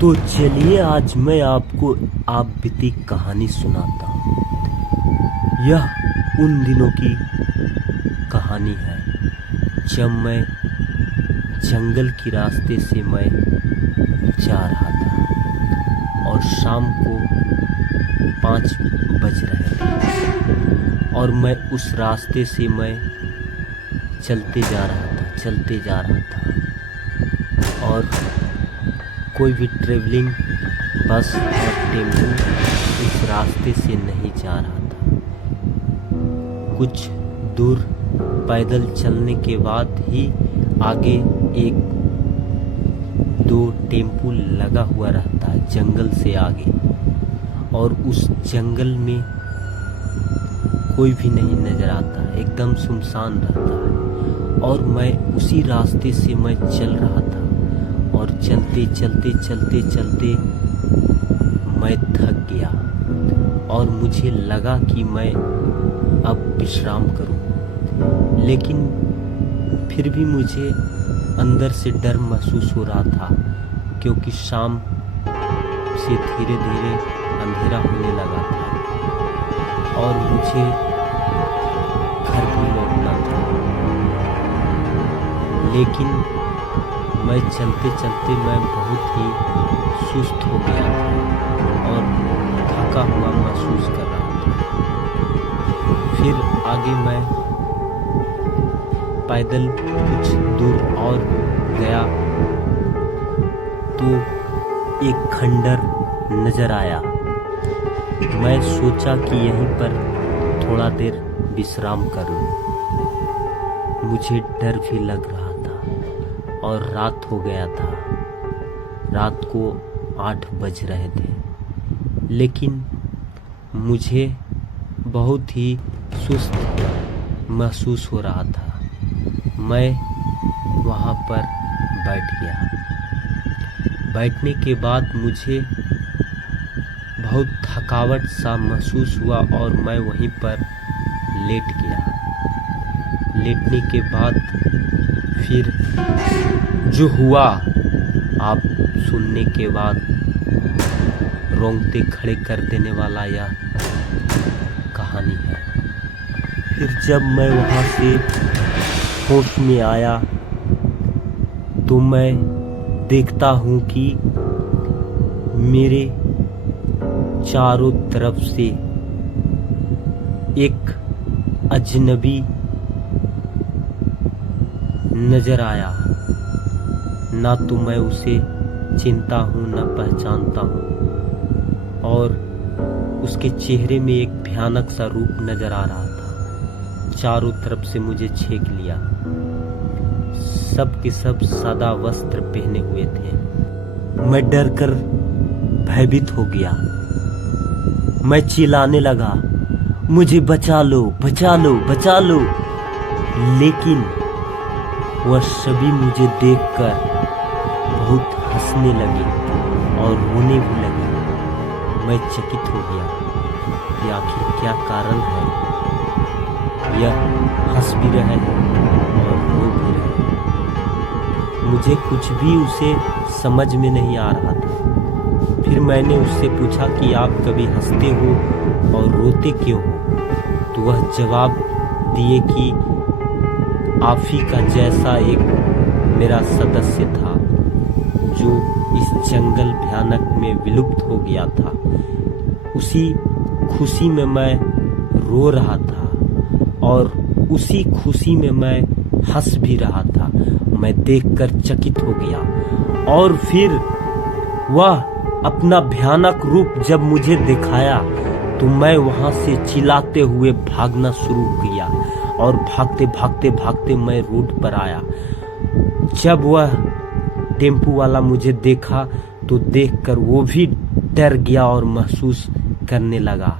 तो चलिए आज मैं आपको आप बीती कहानी सुनाता हूँ। यह उन दिनों की कहानी है जब मैं जंगल की रास्ते से मैं जा रहा था और शाम को 5 बज रहे थे और मैं उस रास्ते से मैं चलते जा रहा था और कोई भी ट्रेवलिंग बस और टेम्पो इस रास्ते से नहीं जा रहा था। कुछ दूर पैदल चलने के बाद ही आगे 1-2 टेम्पो लगा हुआ रहता है जंगल से आगे, और उस जंगल में कोई भी नहीं नजर आता, एकदम सुनसान रहता है। और मैं उसी रास्ते से मैं चल रहा था और चलते मैं थक गया और मुझे लगा कि मैं अब विश्राम करूं, लेकिन फिर भी मुझे अंदर से डर महसूस हो रहा था क्योंकि शाम से धीरे धीरे अंधेरा होने लगा था और मुझे घर भी लौटना था। लेकिन मैं चलते मैं बहुत ही सुस्त हो गया था और थका हुआ महसूस कर रहा था। फिर आगे मैं पैदल कुछ दूर और गया तो एक खंडर नजर आया। मैं सोचा कि यहीं पर थोड़ा देर विश्राम कर लूं। मुझे डर भी लग रहा था और रात हो गया था, रात को 8 बज रहे थे, लेकिन मुझे बहुत ही सुस्त महसूस हो रहा था। मैं वहाँ पर बैठ गया। बैठने के बाद मुझे बहुत थकावट सा महसूस हुआ और मैं वहीं पर लेट गया। लेटने के बाद फिर जो हुआ आप सुनने के बाद रोंगटे खड़े कर देने वाला यह कहानी है। फिर जब मैं वहाँ से होश में आया तो मैं देखता हूँ कि मेरे चारों तरफ से एक अजनबी नजर आया। ना तो मैं उसे चिन्हता हूँ ना पहचानता हूँ, और उसके चेहरे में एक भयानक सा रूप नजर आ रहा था। चारों तरफ से मुझे छेक लिया। सब के सब सादा वस्त्र पहने हुए थे। मैं डर कर भयभीत हो गया। मैं चिल्लाने लगा, मुझे बचा लो बचा लो बचा लो। लेकिन वह सभी मुझे देखकर बहुत हंसने लगे और रोने भी लगे। मैं चकित हो गया कि आखिर क्या कारण है, यह हंस भी रहे और रो भी रहे। मुझे कुछ भी उसे समझ में नहीं आ रहा था। फिर मैंने उससे पूछा कि आप कभी हंसते हो और रोते क्यों हो? तो वह जवाब दिए कि आप ही का जैसा एक मेरा सदस्य था जो इस जंगल भयानक में विलुप्त हो गया था। उसी खुशी में मैं रो रहा था और उसी खुशी में मैं हंस भी रहा था। मैं देखकर चकित हो गया और फिर वह अपना भयानक रूप जब मुझे दिखाया तो मैं वहां से चिल्लाते हुए भागना शुरू किया और भागते मैं रोड पर आया। जब वह टेम्पू वाला मुझे देखा तो देखकर वो भी डर गया और महसूस करने लगा